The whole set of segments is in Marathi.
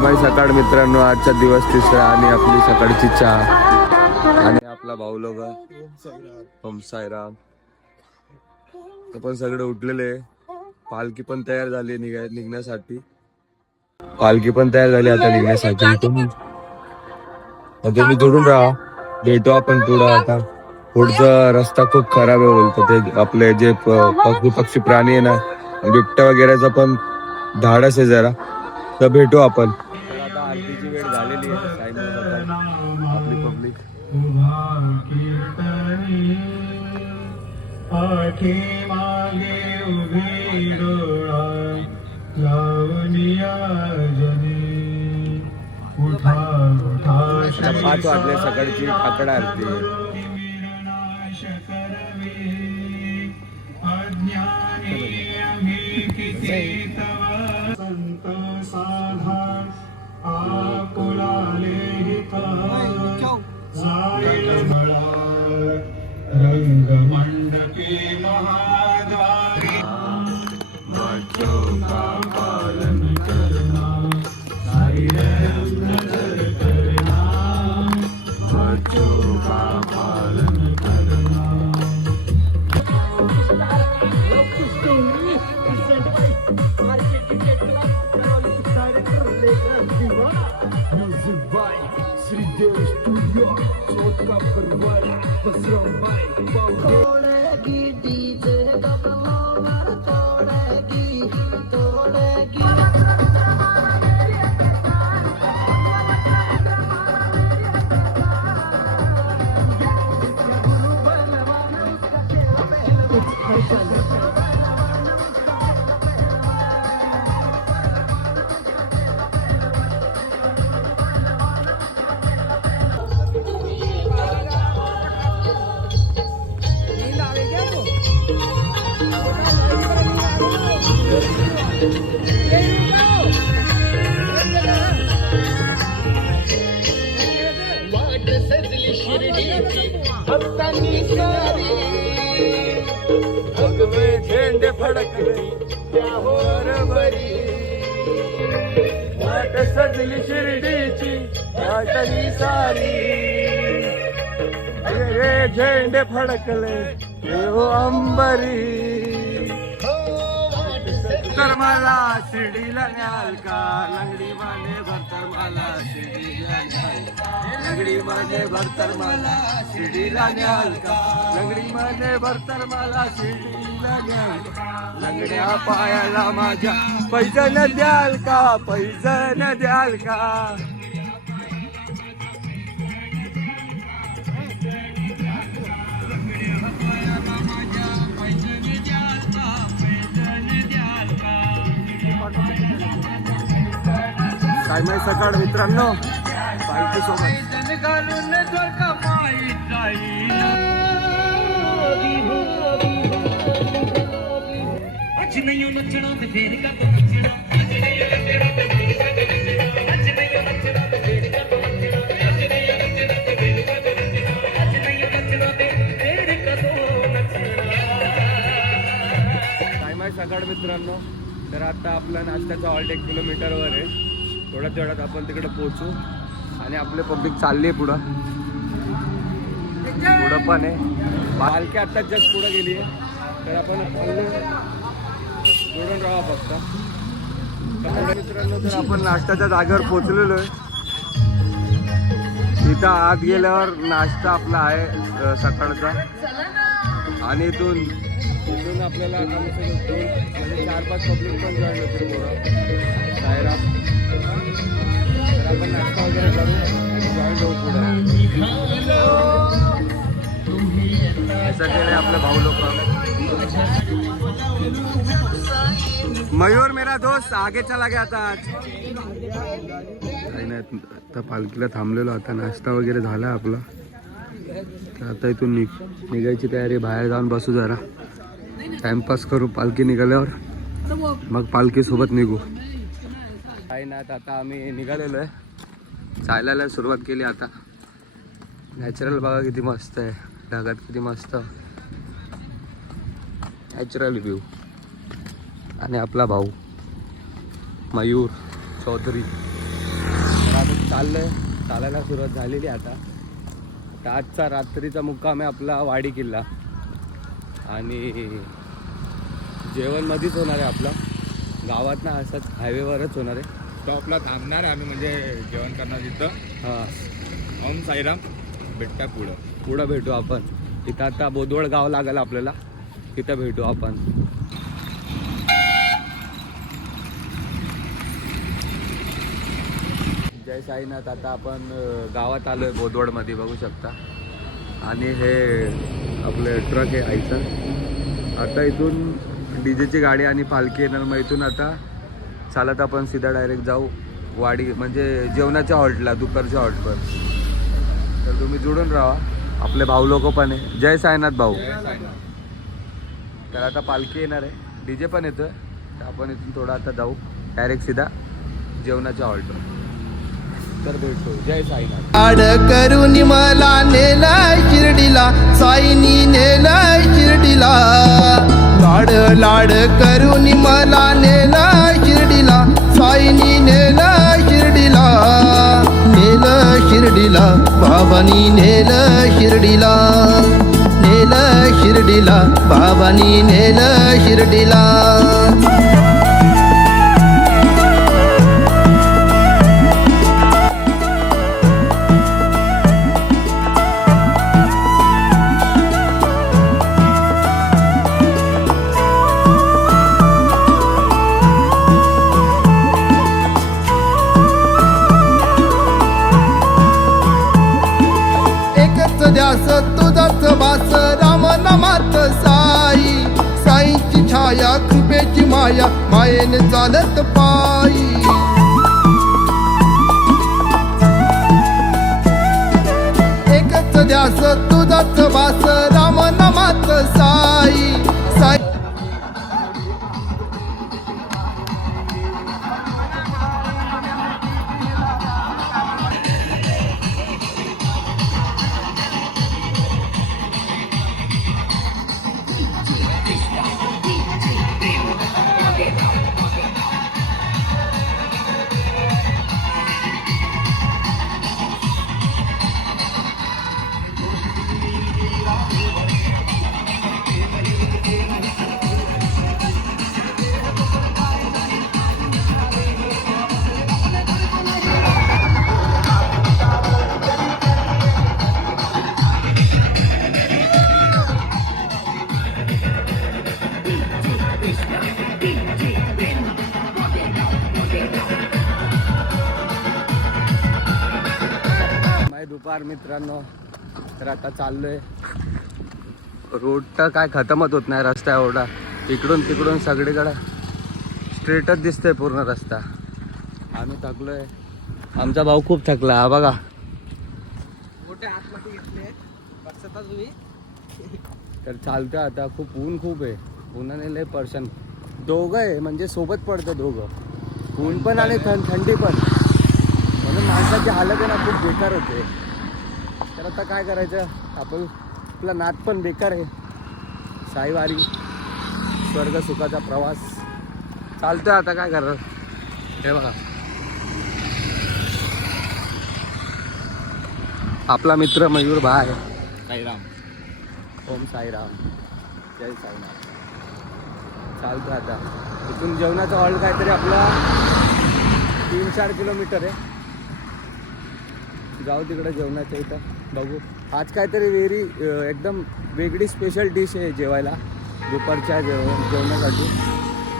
सायबाई सकाळ मित्रांनो, आजचा दिवस तिसरा आणि आपली सकाळची चहा आणि आपला भाऊ लोक ओम साईराम पण सगळे उठलेले. पालखी पण तयार झाली निघण्यासाठी. पालखी पण तयार झाली आता निघण्यासाठी. तुम्ही जोडून राहा, भेटू आपण पुढं. आता पुढचा रस्ता खूप खराब आहे बोलतो ते. आपले जे पक्षी प्राणी आहे ना, बिबट्या वगैरेचा पण धाडस आहे जरा, तर भेटू आपण. तर आता आरतीची वेळ झालेली आहे. साईबाबा सकाळ आपली पब्लिक आता 5 वाजले. सकाळची काकड आरती आहे. रंगमंडपी महाद्वारी बच्चों का पालन करना, सारी नजर करना, बच्चों का पालन करना. भगवे झेंडे फडकले त्यावर बरी, वाट सजली शिर्डीची वाटली सारी. रे झेंडे फडकले हो अंबरी, तर मला शिर्डीला न्याल का? लंगडी माने भरतर मला शिर्डीला न्याल का? लंगडी माने भरतर मला शिर्डीला न्याल का? लंगडी माने भरतर मला शिर्डीला न्याल का? लंगड्या पायाला माझ्या पैजण द्याल का? पैजण द्याल का? सायबाई सकाळ मित्रांनो, पालखी सोबत घालून सायबाई सकाळ मित्रांनो. तर आता आपला नाश्त्याचा हॉल्ट 1 किलोमीटरवर आहे. थोड्याच वेळात आपण तिकडे पोहोचू आणि आपले पब्लिक चालली आहे पुढं पण आहे. पालखी आत्ताच जस्ट पुढं गेली आहे, तर आपण जोडून राहा फक्त. मित्रांनो, तर आपण नाश्त्याच्या जागेवर पोहोचलेलो आहे. इथं आत गेल्यावर नाश्ता आपला आहे सकाळचा, आणि इथून आपल्याला 4-5 पब्लिक पण जॉईन होते पुढं सायरा. तर आपण नाश्ता वगैरे करू, जॉईन होऊ पुढं. असं केलं आपले भाऊ लोक. मयूर मेरा दोस्त आगे चला गया आता. काही नाही, आता पालखीला थांबलेलो. आता नाश्ता वगैरे झाला आपला. तर आता इथून निघायची तयारी. बाहेर जाऊन बसू जरा, टाइमपास करू. पालखी निघाल्यावर मग पालखी सोबत निघू. काही नाही, आता आम्ही निघालेलो आहे. चालायला सुरुवात केली आता. नॅचरल बघा किती मस्त आहे, ढगात किती मस्त नॅचरल व्ह्यू. आणि आपला भाऊ मयूर चौधरी चाललोय, चालायला सुरुवात झालेली आता. तर आजचा रात्रीचा मुक्काम आहे आपला वाडी किल्ला आणि जेवण मध्येच होणार आहे आपलं, गावात ना असंच हायवेवरच होणार आहे. स्टॉपला थांबणार आम्ही म्हणजे जेवण करणार तिथं. हां ओम साईराम भेटता पुढं भेटू आपण. तिथं आता बोदवड गाव लागेल आपल्याला, तिथं भेटू आपण. जय साईनाथ. आता आपण गावात आलो आहे बोदवडमध्ये, बघू शकता. आणि हे आपले ट्रक आहे आईचं. आता इथून डीजेची गाडी आणि पालखी येणार, मग इथून आता चालत आपण सीधा डायरेक्ट जाऊ वाडी, म्हणजे जेवणाच्या हॉल्टला, दुपारच्या हॉल्टवर. तर तुम्ही जुळून राहा, आपले भाऊ लोक पण आहे. जय साईनाथ भाऊ. तर आता पालखी येणार आहे, डीजे पण येतोय. तर आपण इथून थोडं आता जाऊ डायरेक्ट सीधा जेवणाच्या हॉल्टवर. तर भेटतो. जय साईनाथ. लाड करून मला नेला शिर्डीला, साईनी नेला शिर्डीला. लाड लाड करून मला नेला शिर्डीला, साईनी नेला शिर्डीला. नेलं शिर्डीला बाबानी, नेलं शिर्डीला. नेलं शिर्डीला बाबानी, नेलं शिर्डीला. ध्यास तुझाच वास राम नामात साई. साईची छाया कृपेची माया, मायेने चालत पायी. एकच ध्यास तुझाच वास राम नामात साई. साई दुपार मित्रांनो. तर आता चाललोय. रोड तर काय खतमच होत नाही, रस्ता एवढा इकडून तिकडून सगळीकडे स्ट्रेटच दिसतंय पूर्ण रस्ता. आम्ही थकलोय, आमचा भाऊ खूप थकला. हा बघा, तर चालतोय आता. खूप ऊन खूप आहे, उन्हाने लय पर्शन. दोघं आहे म्हणजे सोबत पडतं दोघं, ऊन पण आणि थंडी पण, म्हणून माणसाची हालत आहे ना खूप बेकार होते. तर आता काय करायचं, आपला नाद पण बेकार आहे. साईवारी स्वर्ग सुखाचा प्रवास चालतोय. आता काय करणार. हे बघा, आपला मित्र मयूर भाई. साईराम. ओम साईराम. जय साईनाथ. चालतोय आता. इथून जेवणाचा हॉल काहीतरी आपला 3-4 किलोमीटर आहे. जाऊ तिकडे जेवणाच्या इथं, बघू. आज काहीतरी एकदम वेगळी स्पेशल डिश आहे जेवायला दुपारच्या जेवणासाठी.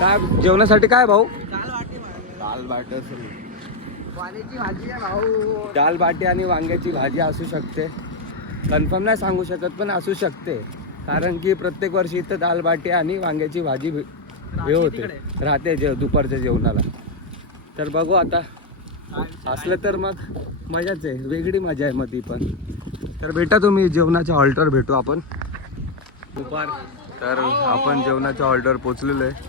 काय जेवणासाठी काय भाऊ? दाल बाटी, वांग्याची भाजी आहे भाऊ. दाल बाटी आणि वांग्याची भाजी असू शकते, कन्फर्म नाही सांगू शकत, पण असू शकते. कारण की प्रत्येक वर्षी इथं दाल बाटी आणि वांग्याची भाजी हे होते, राहते दुपारच्या जेवणाला. तर बघू आता, असलं तर मग मजाच आहे, वेगळी मजा आहे मग ती पण. तर भेटा तुम्ही जेवणाच्या हॉल्टवर भेटू आपण दुपार. तर आपण जेवणाच्या हॉल्टवर पोचलेलो आहे.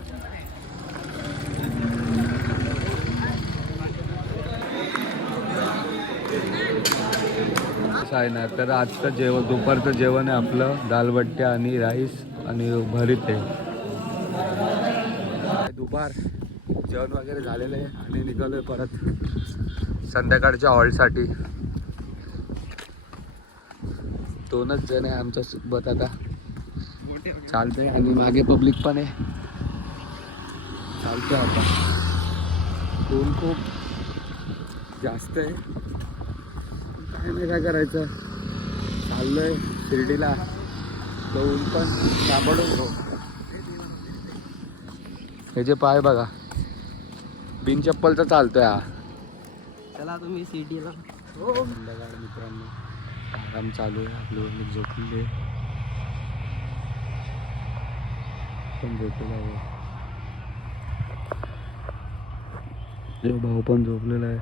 आहे ना. तर आजचं दुपारचं जेवण आहे आपलं दालबट्ट्या आणि राईस आणि भरीत आहे. दुपार जेवण वगैरे झालेलं आहे आणि निघालोय परत संध्याकाळच्या हॉलसाठी 2च जण आहे आमच्या सोबत आता चालतंय आणि मागे पब्लिक पण आहे. चालतोय आता. ऊन खूप जास्त आहे. काय नाही काय करायचं. चाललोय शिर्डीला. तो ऊन पण सापडून हो. हे जे पाय बघा बिन चप्पलचा चालतोय हा. चला तुम्ही सिटीला. संध्याकाळ मित्रांनो आराम चालू आहे. आपली वडील झोपलेली आहे. पण झोपलेला आहे. जो भाऊ पण झोपलेला आहे.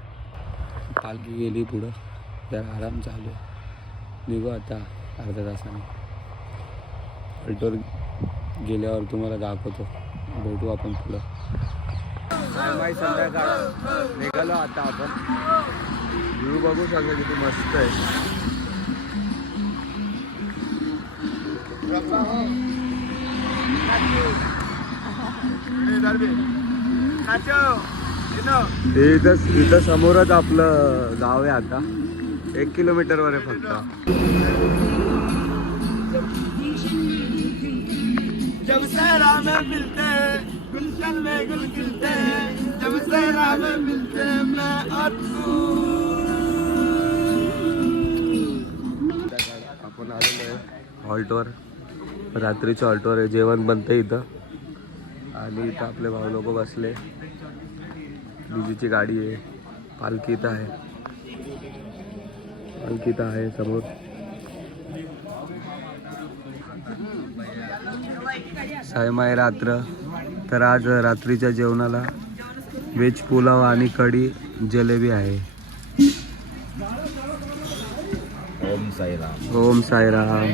पालखी गेली पुढं. जरा आराम चालू आहे. निघू आता अर्ध्या तासाने. अल्टोर गेल्यावर तुम्हाला दाखवतो. भेटू आपण पुढं. माई संध्याकाळ निघालो आता आपण. व्ह्यू बघू शकतो किती मस्त आहे. इथं समोरच आपलं गाव आहे. आता 1 किलोमीटरवर आहे फक्त. जब सहरा में मिलते गुलशन में गुल खिलते, जब सहरा में मिलते मैं और तू. आपण आलेलो आहे हॉल्टवर. रात्रीच्या हॉल्टवर आहे. जेवण बनतं इथं. आणि इथं आपले भाऊ लोक बसले. डीजेची गाडी आहे. पालखी इथं आहे. पालखी इथं आहे समोर. सायमाय रात्र. तर आज रात्रीच्या जेवणाला व्हेज पुलाव आणि कढी जलेबी आहे. ओम साईराम. ओम साईराम.